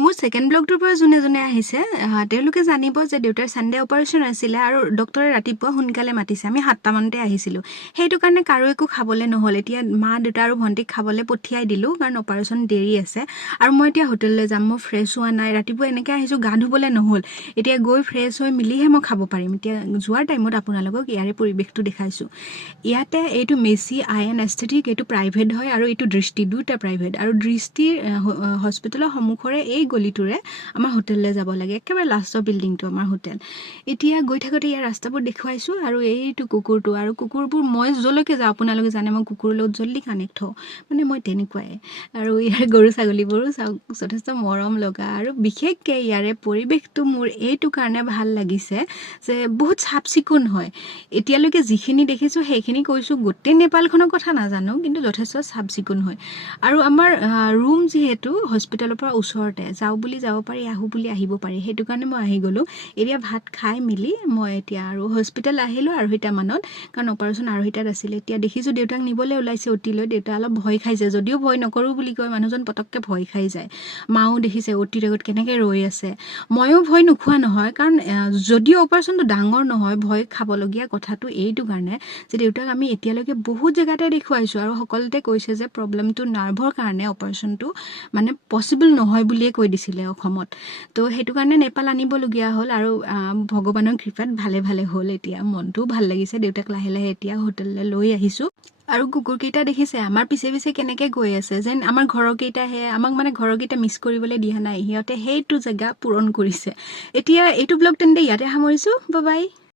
মোৰ ছেকেণ্ড ব্লগটোৰ পৰা যোনে আহিছে তেওঁলোকে জানিব যে দেউতাৰ ছানডে অপাৰেশ্যন আছিলে আৰু ডক্টৰে ৰাতিপুৱা সোনকালে মাতিছে। আমি 7টা মানতে আহিছিলোঁ। সেইটো কাৰণে কাৰো একো খাবলৈ নহ'ল। এতিয়া মা দেউতা আৰু ভণ্টিক খাবলৈ পঠিয়াই দিলোঁ কাৰণ অপাৰেশ্যন দেৰি আছে। আৰু মই এতিয়া হোটেললৈ যাম, মই ফ্ৰেছ হোৱা নাই। ৰাতিপুৱা এনেকৈ আহিছোঁ, গা ধুবলৈ নহ'ল। এতিয়া গৈ ফ্ৰেছ হৈ মিলিহে মই খাব পাৰিম। এতিয়া যোৱাৰ টাইমত আপোনালোকক ইয়াৰে পৰিৱেশটো দেখাইছোঁ। ইয়াতে এইটো মেচি আই এন এস্থেটিক, এইটো প্ৰাইভেট হয় আৰু এইটো দৃষ্টি, দুটা প্ৰাইভেট। আৰু দৃষ্টিৰ হস্পিটেলৰ সন্মুখৰে এই গলিটোৰে আমাৰ হোটেললৈ যাব লাগে। একেবাৰে লাষ্টৰ বিল্ডিংটো আমাৰ হোটেল। এতিয়া গৈ থাকোঁতে ইয়াৰ ৰাস্তাবোৰ দেখুৱাইছোঁ আৰু এইটো কুকুৰটো। আৰু কুকুৰবোৰ মই য'লৈকে যাওঁ আপোনালোকে জানে মই কুকুৰৰ লগত জল্দি কানেক্ট হওঁ, মানে মই তেনেকুৱাই। আৰু ইয়াৰ গৰু ছাগলীবোৰো চাওক যথেষ্ট মৰম লগা। আৰু বিশেষকৈ ইয়াৰে পৰিৱেশটো মোৰ এইটো কাৰণে ভাল লাগিছে যে বহুত চাফ চিকুণ হয়। এতিয়ালৈকে যিখিনি দেখিছোঁ সেইখিনি কৈছোঁ। গোটেই নেপালখনৰ কথা নাজানো, কিন্তু যথেষ্ট চাফ চিকুণ হয়। আৰু আমাৰ ৰুম যিহেতু হস্পিটেলৰ পৰা ওচৰতে, যাওঁ বুলি যাব পাৰি, আহোঁ বুলি আহিব পাৰি। সেইটো কাৰণে মই আহি গ'লোঁ। এতিয়া ভাত খাই মেলি মই এতিয়া আৰু হস্পিটেল আহিলোঁ 2:30 মানত, কাৰণ অপাৰেশ্যন 2:30 আছিলে। এতিয়া দেখিছোঁ দেউতাক নিবলৈ ওলাইছে অতিলৈ। দেউতা অলপ ভয় খাইছে, যদিও ভয় নকৰোঁ বুলি কয়, মানুহজন পটককৈ ভয় খাই যায়। মাও দেখিছে অতিৰ আগত কেনেকৈ ৰৈ আছে। ময়ো ভয় নোখোৱা নহয়, কাৰণ যদিও অপাৰেশ্যনটো ডাঙৰ নহয়, ভয় খাবলগীয়া কথাটো এইটো কাৰণে যে দেউতাক আমি এতিয়ালৈকে বহুত জেগাতে দেখুৱাইছোঁ আৰু সকলোতে কৈছে যে প্ৰব্লেমটো নাৰ্ভৰ কাৰণে অপাৰেশ্যনটো মানে পচিবল নহয় বুলিয়ে কৈ দিছিলে অসমত। তো সেইটো কাৰণে নেপাল আনিবলগীয়া হ'ল আৰু ভগৱানৰ কৃপাত ভালে হ'ল। এতিয়া মনটোও ভাল লাগিছে। দেউতাক লাহে লাহে এতিয়া হোটেললৈ লৈ আহিছোঁ। আৰু কুকুৰকেইটা দেখিছে আমাৰ পিছে পিছে কেনেকৈ গৈ আছে, যেন আমাৰ ঘৰৰকেইটাহে আমাক মানে ঘৰৰকেইটা মিছ কৰিবলৈ দিয়া নাই। সিহঁতে সেইটো জেগা পূৰণ কৰিছে। এতিয়া এইটো ব্লগ তেন্তে ইয়াতে সামৰিছোঁ। Bye bye.